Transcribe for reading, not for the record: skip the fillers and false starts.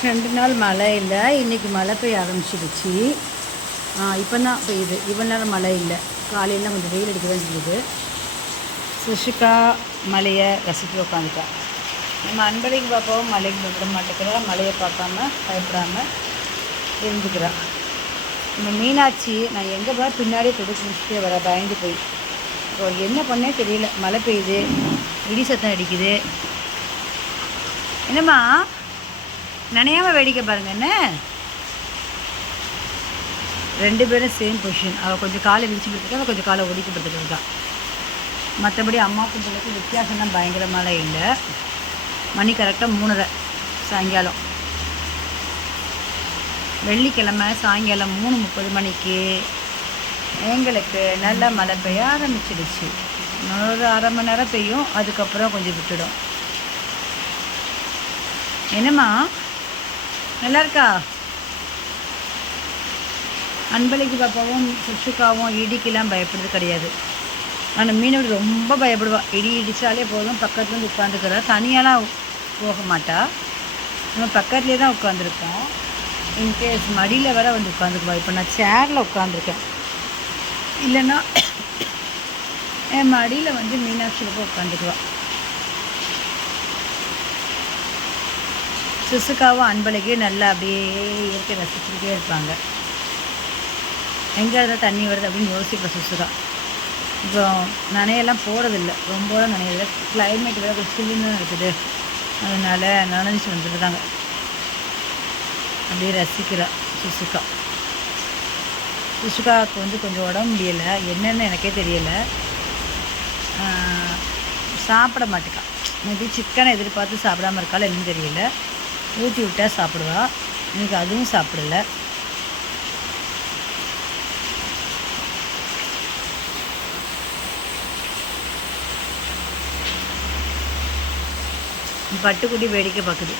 2 நாள் மழை இல்லை. இன்றைக்கி மழை பெய்ய ஆரம்பிச்சிடுச்சு. இப்போ தான் பெய்யுது. இவ்வளோ நேரம் மழை இல்லை. காலையில் கொஞ்சம் வெயில் அடிக்க தான் செஞ்சுது. சுஷிகா மழையை ரசிக்க உட்காந்துட்டா. நம்ம அன்படைக்கு பார்க்கவும் மழைக்கு பயப்பட மாட்டேங்கிறா. மழையை பார்க்காம பயப்படாமல் இருந்துக்கிறா. நம்ம மீனாட்சி நான் எங்கே போய் பின்னாடியே துடுப்பு முடிச்சுட்டே வர பயந்து போய். இப்போ என்ன பண்ணே தெரியல. மழை பெய்யுது, இடி சத்தம் அடிக்குது. என்னம்மா நனையாமல் வேடிக்கை பாருங்க. என்ன 2 பேரும் சேம் பொசிஷன். அவள் கொஞ்சம் காலை விரிச்சு படுத்துருக்கா, அவள் கொஞ்சம் காலை ஒடிக்க படுத்துட்டு. மற்றபடி அம்மாவுக்கும் பிள்ளைக்கும் வித்தியாசம் தான் பயங்கரமால இல்லை. மணி கரெக்டாக 3:30 சாயங்காலம். வெள்ளிக்கிழமை சாயங்காலம் 3:30 மணிக்கு எங்களுக்கு நல்ல மழை பெய்ய ஆரம்பிச்சிடுச்சு. இன்னொரு 1/2 மணி நேரம் பெய்யும், அதுக்கப்புறம் கொஞ்சம் விட்டுடும். என்னம்மா நல்லா இருக்கா? அன்பளிக்கு பாப்பாவும் சுஷுக்காவும் இடிக்கெல்லாம் பயப்படுறது கிடையாது. ஆனால் மீனோடு ரொம்ப பயப்படுவாள். இடி இடித்தாலே போதும் பக்கத்துலேருந்து உட்காந்துக்கிறா. தனியாலாம் போக மாட்டா. நம்ம பக்கத்துலேயே தான் உட்காந்துருக்கோம். இன்கேஸ் மடியில் வர வந்து உட்காந்துக்குவா. இப்போ நான் சேரில் உட்காந்துருக்கேன். இல்லைன்னா என் மடியில் வந்து மீனாட்சியில் போய் உட்காந்துக்குவா. சுசுக்காவும் அன்பழகே நல்லா அப்படியே இயற்கை ரசிச்சுக்கிட்டே இருப்பாங்க. எங்கே இருந்தால் தண்ணி வருது அப்படின்னு யோசிப்பேன். சுசுக்கா இப்போ நனையெல்லாம் போகிறதில்ல, ரொம்பலாம் நனையில. கிளைமேட் வேறு கொஞ்சம் சில்லுன்னு இருக்குது, அதனால் நனைஞ்சி வந்துருக்காங்க. அப்படியே ரசிக்கிறா சுசுக்கா. சுசுக்காவுக்கு வந்து கொஞ்சம் உடம்பு முடியலை, என்னென்னு எனக்கே தெரியலை. சாப்பிட மாட்டேக்கா. மேபி சிக்கனை எதிர்பார்த்து சாப்பிடாமல் இருக்காள், என்னன்னு தெரியல. ஊட்டி விட்டால் சாப்பிடுவா. எனக்கு அதுவும் சாப்பிடல. பட்டுக்குட்டி வேடிக்கை பார்க்குது.